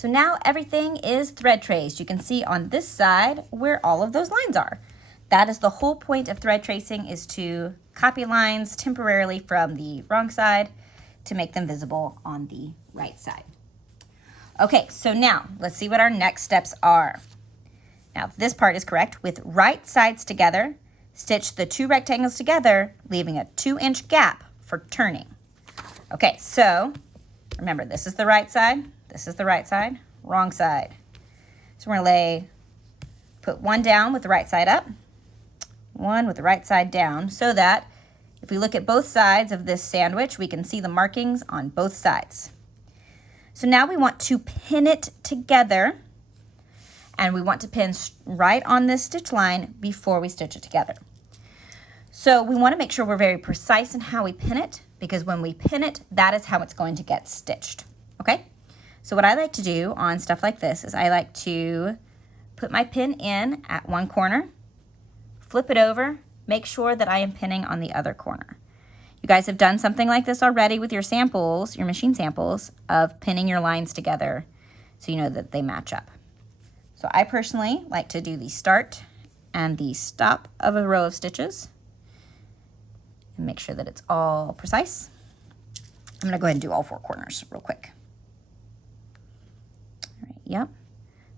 So now everything is thread traced. You can see on this side where all of those lines are. That is the whole point of thread tracing, is to copy lines temporarily from the wrong side to make them visible on the right side. Okay, so now let's see what our next steps are. Now this part is correct. With right sides together, stitch the two rectangles together, leaving a 2-inch gap for turning. Okay, so remember, this is the right side, this is the right side, wrong side. So we're gonna put one down with the right side up, one with the right side down, so that if we look at both sides of this sandwich, we can see the markings on both sides. So now we want to pin it together, and we want to pin right on this stitch line before we stitch it together. So we want to make sure we're very precise in how we pin it, because when we pin it, that is how it's going to get stitched, okay? So what I like to do on stuff like this is I like to put my pin in at one corner, flip it over, make sure that I am pinning on the other corner. You guys have done something like this already with your samples, your machine samples, of pinning your lines together so you know that they match up. So I personally like to do the start and the stop of a row of stitches and make sure that it's all precise. I'm gonna go ahead and do all 4 corners real quick. All right, yep,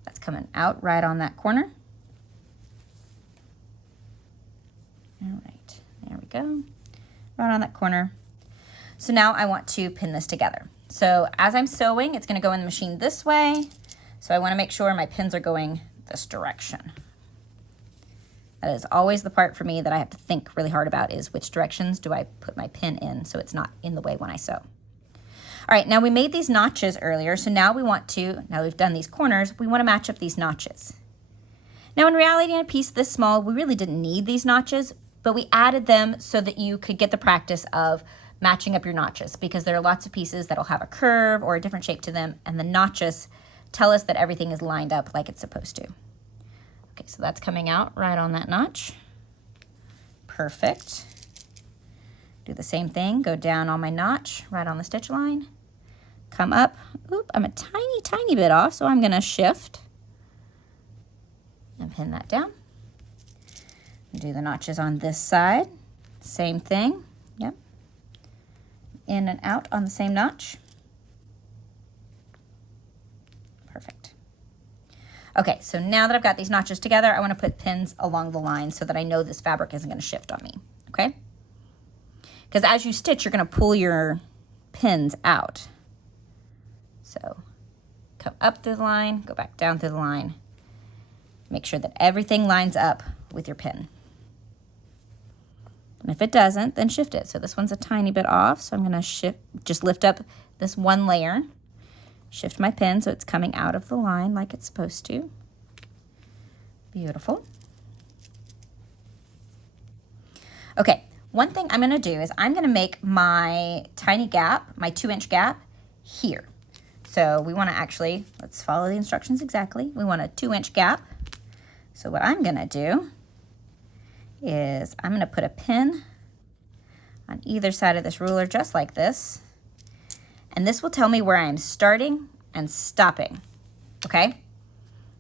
that's coming out right on that corner. All right, there we go, right on that corner. So now I want to pin this together. So as I'm sewing, it's gonna go in the machine this way. So I wanna make sure my pins are going this direction. That is always the part for me that I have to think really hard about, is which directions do I put my pin in so it's not in the way when I sew. All right, now we made these notches earlier, so now we want to, now we've done these corners, we wanna match up these notches. Now in reality, in a piece this small, we really didn't need these notches, but we added them so that you could get the practice of matching up your notches, because there are lots of pieces that'll have a curve or a different shape to them, and the notches tell us that everything is lined up like it's supposed to. Okay, so that's coming out right on that notch. Perfect. Do the same thing, go down on my notch, right on the stitch line, come up. Oop, I'm a tiny, tiny bit off, so I'm gonna shift and pin that down. Do the notches on this side, same thing, yep. In and out on the same notch. Perfect. Okay, so now that I've got these notches together, I want to put pins along the line so that I know this fabric isn't going to shift on me, okay? Because as you stitch, you're going to pull your pins out. So come up through the line, go back down through the line. Make sure that everything lines up with your pin. And if it doesn't, then shift it. So this one's a tiny bit off, so I'm going to just lift up this one layer, shift my pin so it's coming out of the line like it's supposed to. Beautiful. Okay, one thing I'm going to do is I'm going to make my tiny gap, my 2-inch gap, here. So we want to actually, let's follow the instructions exactly. We want a 2-inch gap. So what I'm going to do is I'm going to put a pin on either side of this ruler just like this, and this will tell me where I'm starting and stopping, okay?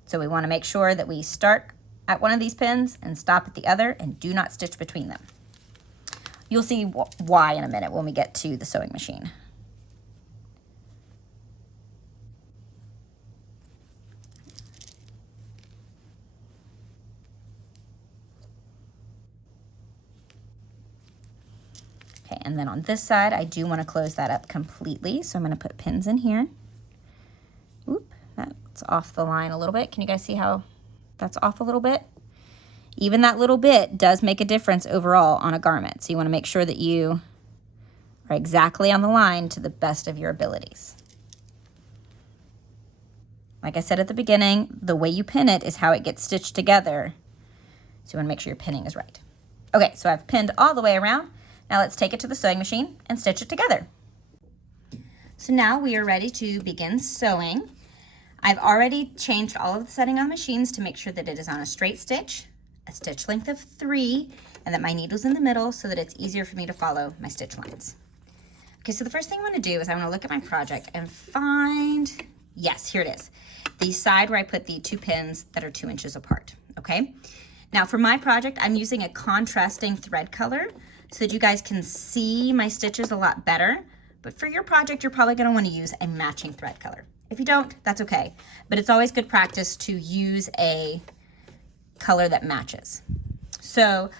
So we want to make sure that we start at one of these pins and stop at the other, and do not stitch between them. You'll see why in a minute when we get to the sewing machine. And then on this side, I do want to close that up completely. So I'm going to put pins in here. Oop, that's off the line a little bit. Can you guys see how that's off a little bit? Even that little bit does make a difference overall on a garment. So you want to make sure that you are exactly on the line to the best of your abilities. Like I said at the beginning, the way you pin it is how it gets stitched together. So you want to make sure your pinning is right. Okay, so I've pinned all the way around. Now let's take it to the sewing machine and stitch it together. So now we are ready to begin sewing. I've already changed all of the setting on machines to make sure that it is on a straight stitch, a stitch length of 3, and that my needle's in the middle so that it's easier for me to follow my stitch lines. Okay, so the first thing I want to do is I want to look at my project and find Yes, here it is. The side where I put the 2 pins that are 2 inches apart, okay? Now for my project, I'm using a contrasting thread color so that you guys can see my stitches a lot better. But for your project, you're probably gonna wanna use a matching thread color. If you don't, that's okay. But it's always good practice to use a color that matches. So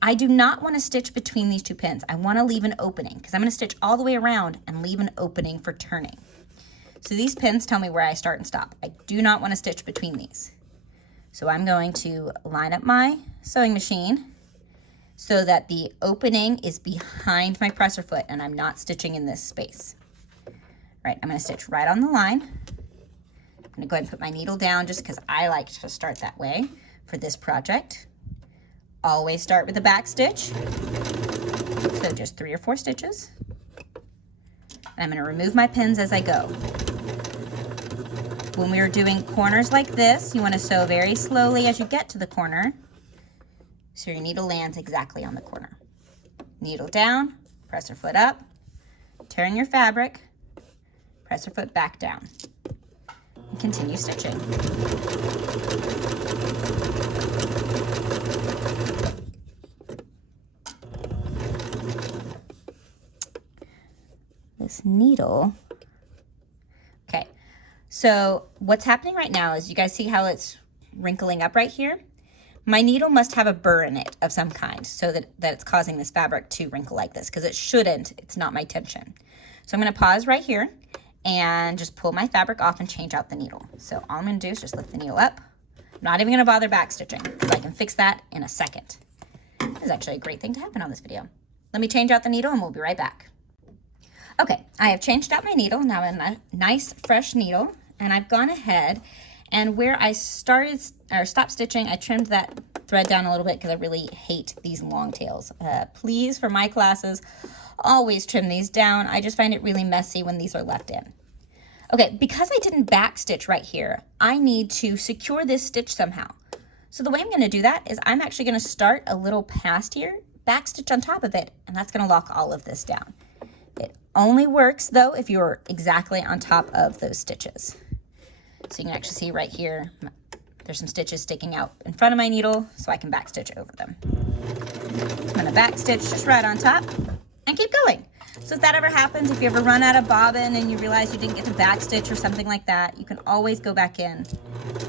I do not wanna stitch between these 2 pins. I wanna leave an opening because I'm gonna stitch all the way around and leave an opening for turning. So these pins tell me where I start and stop. I do not wanna stitch between these. So I'm going to line up my sewing machine so that the opening is behind my presser foot and I'm not stitching in this space. All right, I'm gonna stitch right on the line. I'm gonna go ahead and put my needle down just because I like to start that way for this project. Always start with the back stitch. So just 3 or 4 stitches. And I'm gonna remove my pins as I go. When we are doing corners like this, you want to sew very slowly as you get to the corner so your needle lands exactly on the corner. Needle down, presser foot up, turn your fabric, presser foot back down, and continue stitching. This needle. Okay. So what's happening right now is you guys see how it's wrinkling up right here? My needle must have a burr in it of some kind so that it's causing this fabric to wrinkle like this because it shouldn't. It's not my intention. So I'm going to pause right here and just pull my fabric off and change out the needle. So all I'm going to do is just lift the needle up. I'm not even going to bother back stitching because I can fix that in a second. This is actually a great thing to happen on this video. Let me change out the needle and we'll be right back. Okay, I have changed out my needle, now a nice fresh needle, and I've gone ahead and where I stopped stitching, I trimmed that thread down a little bit because I really hate these long tails. Please, for my classes, always trim these down. I just find it really messy when these are left in. Okay, because I didn't back stitch right here, I need to secure this stitch somehow. So the way I'm gonna do that is I'm actually gonna start a little past here, back stitch on top of it, and that's gonna lock all of this down. It only works though if you're exactly on top of those stitches. So you can actually see right here, there's some stitches sticking out in front of my needle so I can back stitch over them. I'm gonna back stitch just right on top and keep going. So if that ever happens, if you ever run out of bobbin and you realize you didn't get to back stitch or something like that, you can always go back in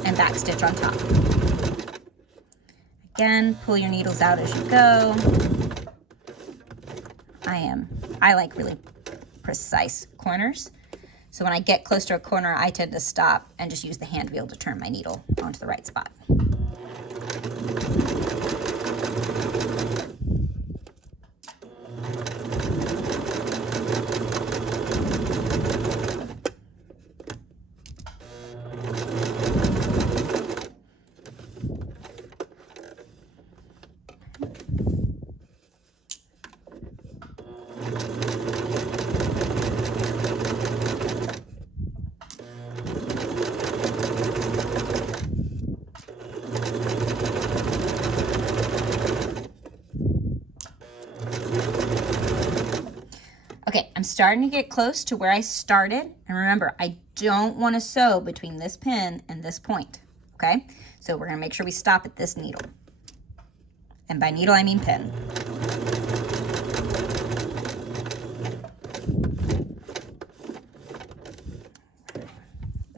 and back stitch on top. Again, pull your needles out as you go. I like really precise corners. So when I get close to a corner, I tend to stop and just use the hand wheel to turn my needle onto the right spot. Okay, I'm starting to get close to where I started. And remember, I don't want to sew between this pin and this point, okay? So we're gonna make sure we stop at this needle. And by needle, I mean pin.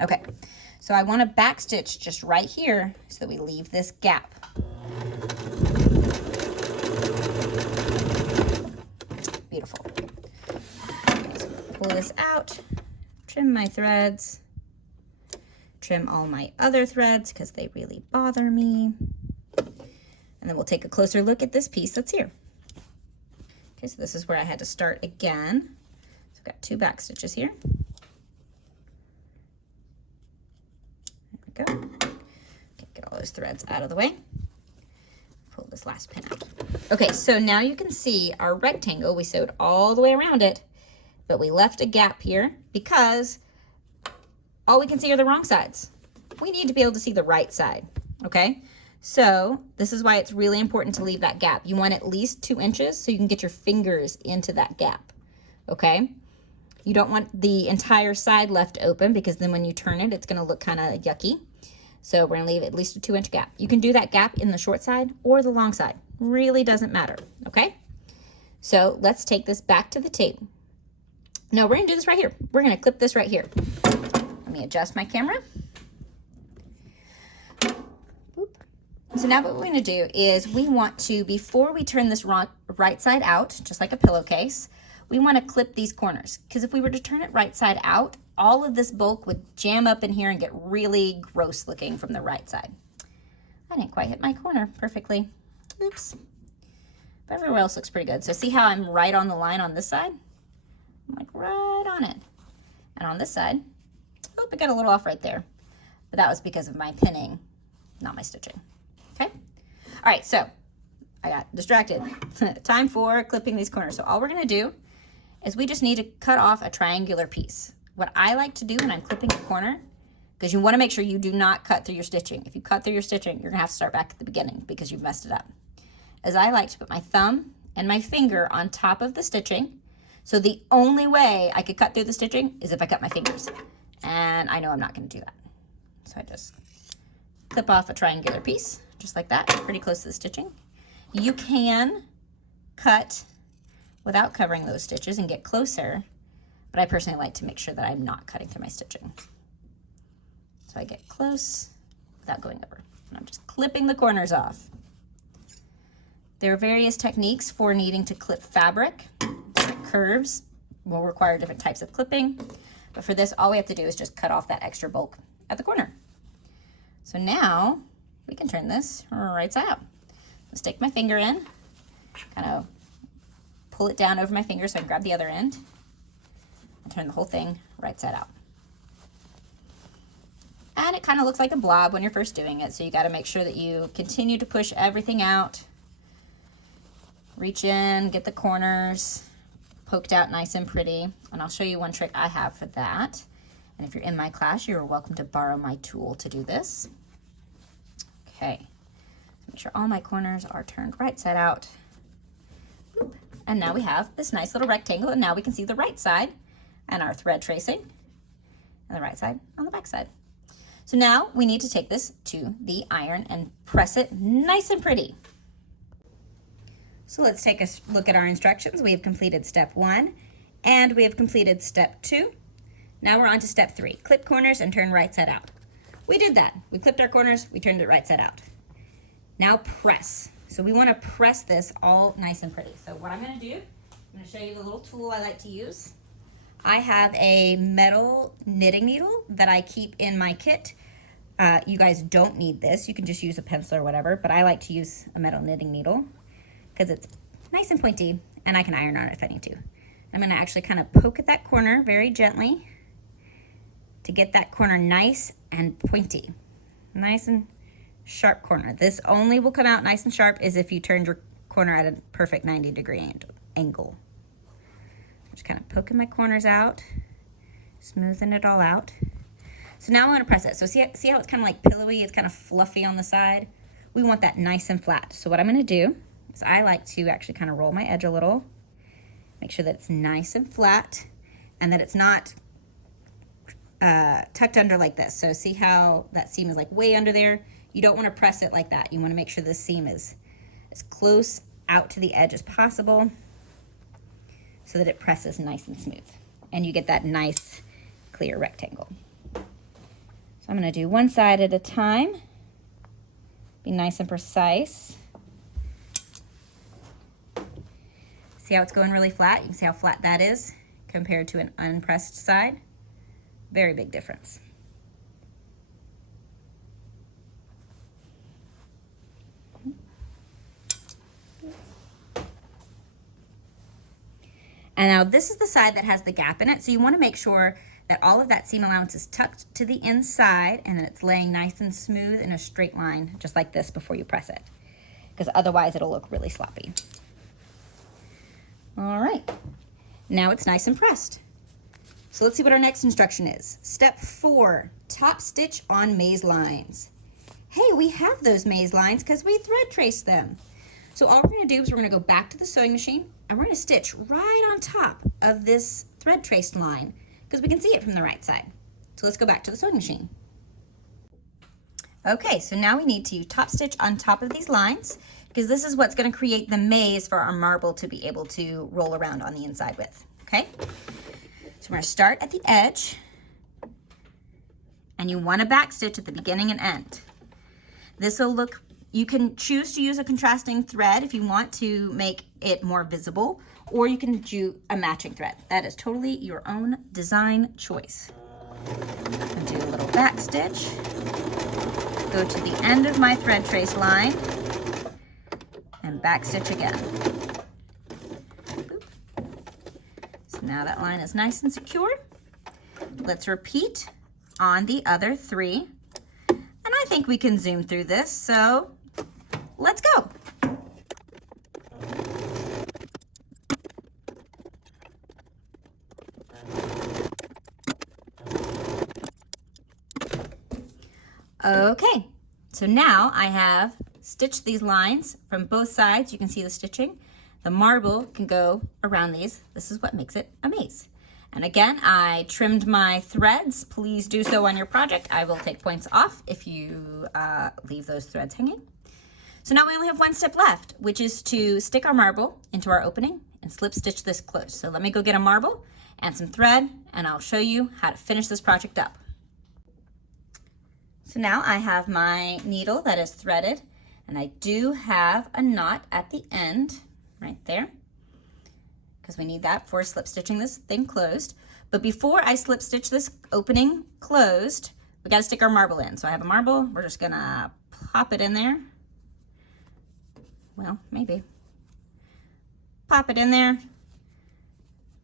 Okay, so I want to back stitch just right here so that we leave this gap. Beautiful. So pull this out, trim my threads, trim all my other threads because they really bother me. And then we'll take a closer look at this piece that's here. Okay, so this is where I had to start again. So I've got 2 back stitches here. There we go. Okay, get all those threads out of the way. Pull this last pin out. Okay, so now you can see our rectangle, we sewed all the way around it, but we left a gap here because all we can see are the wrong sides. We need to be able to see the right side, okay? So this is why it's really important to leave that gap. You want at least 2 inches so you can get your fingers into that gap, okay? You don't want the entire side left open because then when you turn it, it's gonna look kind of yucky. So we're gonna leave at least a 2-inch gap. You can do that gap in the short side or the long side. Really doesn't matter, okay? So let's take this back to the tape. No, we're gonna do this right here. We're gonna clip this right here. Let me adjust my camera. Boop. So now what we're gonna do is we want to, before we turn this right side out, just like a pillowcase, we wanna clip these corners. Because if we were to turn it right side out, all of this bulk would jam up in here and get really gross looking from the right side. I didn't quite hit my corner perfectly. Oops. But everywhere else looks pretty good. So see how I'm right on the line on this side? I'm like right on it. And on this side, oh, I got a little off right there. But that was because of my pinning, not my stitching. Okay? All right, so I got distracted. Time for clipping these corners. So all we're gonna do is we just need to cut off a triangular piece. What I like to do when I'm clipping a corner, because you want to make sure you do not cut through your stitching. If you cut through your stitching, you're gonna have to start back at the beginning because you've messed it up. Is I like to put my thumb and my finger on top of the stitching. So the only way I could cut through the stitching is if I cut my fingers. And I know I'm not gonna do that. So I just clip off a triangular piece, just like that, pretty close to the stitching. You can cut without covering those stitches and get closer, but I personally like to make sure that I'm not cutting through my stitching. So I get close without going over. And I'm just clipping the corners off. There are various techniques for needing to clip fabric. Different curves will require different types of clipping, but for this, all we have to do is just cut off that extra bulk at the corner. So now we can turn this right side out. Stick my finger in, kind of pull it down over my finger so I can grab the other end, and turn the whole thing right side out. And it kind of looks like a blob when you're first doing it, so you got to make sure that you continue to push everything out. Reach in, get the corners poked out nice and pretty. And I'll show you one trick I have for that. And if you're in my class, you're welcome to borrow my tool to do this. Okay, make sure all my corners are turned right side out. Boop. And now we have this nice little rectangle, and now we can see the right side and our thread tracing, and the right side on the back side. So now we need to take this to the iron and press it nice and pretty. So let's take a look at our instructions. We have completed step 1 and we have completed step 2. Now we're on to step 3, clip corners and turn right side out. We did that. We clipped our corners, we turned it right side out. Now press. So we want to press this all nice and pretty. So what I'm going to do, I'm going to show you the little tool I like to use. I have a metal knitting needle that I keep in my kit. You guys don't need this. You can just use a pencil or whatever, but I like to use a metal knitting needle because it's nice and pointy and I can iron on it if I need to. I'm going to actually kind of poke at that corner very gently to get that corner nice and pointy. Nice and sharp corner. This only will come out nice and sharp is if you turned your corner at a perfect 90-degree angle. Just kind of poking my corners out, smoothing it all out. So now I want to press it. So see how it's kind of like pillowy, it's kind of fluffy on the side? We want that nice and flat. So what I'm going to do is I like to actually kind of roll my edge a little, make sure that it's nice and flat and that it's not tucked under like this. So see how that seam is like way under there? You don't want to press it like that. You want to make sure this seam is as close out to the edge as possible so that it presses nice and smooth and you get that nice clear rectangle. So I'm going to do one side at a time, be nice and precise. See how it's going really flat? You can see how flat that is compared to an unpressed side. Very big difference. And now this is the side that has the gap in it, so you want to make sure that all of that seam allowance is tucked to the inside and then it's laying nice and smooth in a straight line, just like this before you press it, because otherwise it'll look really sloppy. All right, now it's nice and pressed. So let's see what our next instruction is. Step 4, top stitch on maze lines. Hey, we have those maze lines because we thread traced them. So all we're going to do is we're going to go back to the sewing machine and we're going to stitch right on top of this thread traced line because we can see it from the right side. So let's go back to the sewing machine. Okay, so now we need to top stitch on top of these lines because this is what's going to create the maze for our marble to be able to roll around on the inside with, okay? So we're going to start at the edge, and you want to back stitch at the beginning and end. This will look, you can choose to use a contrasting thread if you want to make it more visible, or you can do a matching thread. That is totally your own design choice. And do a little back stitch. Go to the end of my thread trace line and back stitch again. Boop. So now that line is nice and secure. Let's repeat on the other three. And I think we can zoom through this, so let's go. Okay, so now I have stitched these lines from both sides. You can see the stitching. The marble can go around these. This is what makes it a maze. And again, I trimmed my threads. Please do so on your project. I will take points off if you leave those threads hanging. So now we only have one step left, which is to stick our marble into our opening and slip stitch this close. So let me go get a marble and some thread, and I'll show you how to finish this project up. So now I have my needle that is threaded, and I do have a knot at the end right there because we need that for slip stitching this thing closed. But before I slip stitch this opening closed, we got to stick our marble in. So I have a marble. We're just gonna pop it in there. Well, maybe. Pop it in there.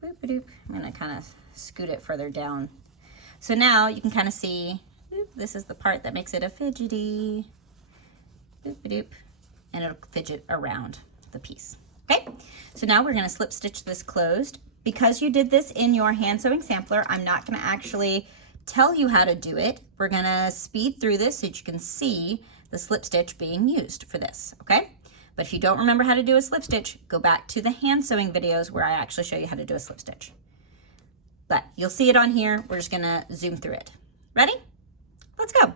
Boop-a-doop. I'm gonna kind of scoot it further down. So now you can kind of see, this is the part that makes it a fidgety. Boop-a-doop. And it'll fidget around the piece. Okay, so now we're gonna slip stitch this closed. Because you did this in your hand sewing sampler, I'm not gonna actually tell you how to do it. We're gonna speed through this so that you can see the slip stitch being used for this, okay? But if you don't remember how to do a slip stitch, go back to the hand sewing videos where I actually show you how to do a slip stitch. But you'll see it on here. We're just gonna zoom through it. Ready? Let's go.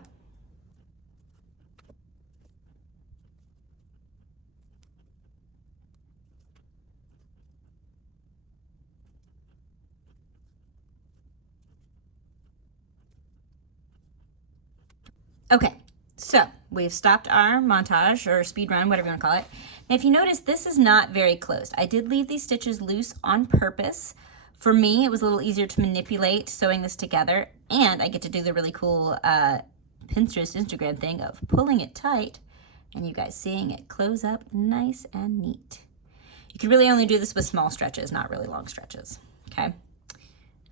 Okay, so we've stopped our montage or speed run, whatever you want to call it. Now, if you notice, this is not very closed. I did leave these stitches loose on purpose. For me, it was a little easier to manipulate sewing this together, and I get to do the really cool Pinterest Instagram thing of pulling it tight and you guys seeing it close up nice and neat. You can really only do this with small stretches, not really long stretches, okay?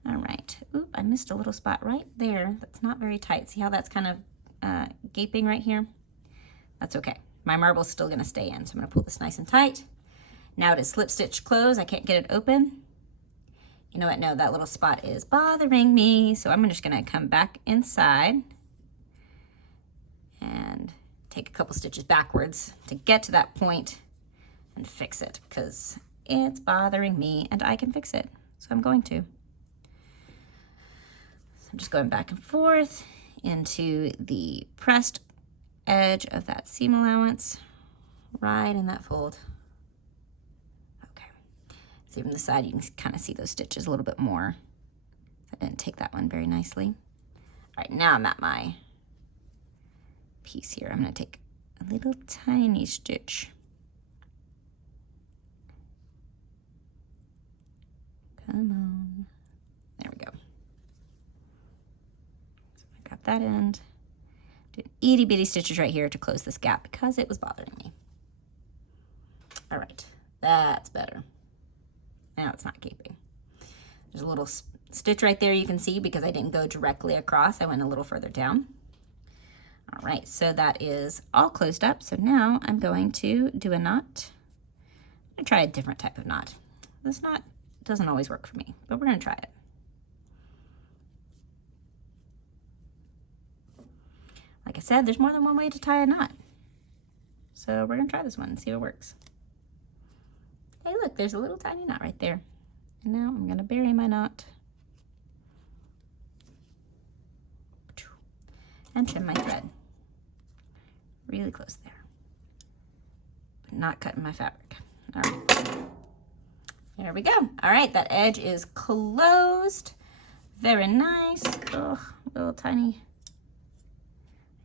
All right, oop, I missed a little spot right there. That's not very tight. See how that's kind of gaping right here? That's okay. My marble's still gonna stay in, so I'm gonna pull this nice and tight. Now it is slip stitch close. I can't get it open. You know what? No, that little spot is bothering me, so I'm just gonna come back inside and take a couple stitches backwards to get to that point and fix it because it's bothering me and I can fix it, so I'm going to. So I'm just going back and forth into the pressed edge of that seam allowance, right in that fold. Okay, see from the side you can kind of see those stitches a little bit more. I didn't take that one very nicely. All right, now I'm at my piece here. I'm going to take a little tiny stitch. Come on. There we go. So I got that end. Did itty bitty stitches right here to close this gap because it was bothering me. All right, that's better. Now it's not gaping. There's a little stitch right there you can see because I didn't go directly across. I went a little further down. All right, so that is all closed up. So now I'm going to do a knot. I'm gonna try a different type of knot. This knot doesn't always work for me, but we're gonna try it. Like I said, there's more than one way to tie a knot. So we're gonna try this one and see what works. Hey, look, there's a little tiny knot right there. And now I'm gonna bury my knot and trim my thread really close there, but not cutting my fabric. All right, there we go. All right, that edge is closed. Very nice. Ugh, little tiny.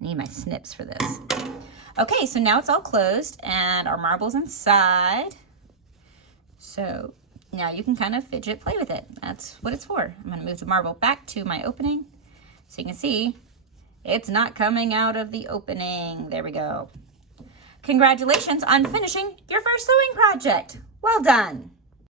I need my snips for this. Okay, so now it's all closed and our marble's inside. So now you can kind of fidget play with it. That's what it's for. I'm gonna move the marble back to my opening so you can see it's not coming out of the opening. There we go. Congratulations on finishing your first sewing project. Well done.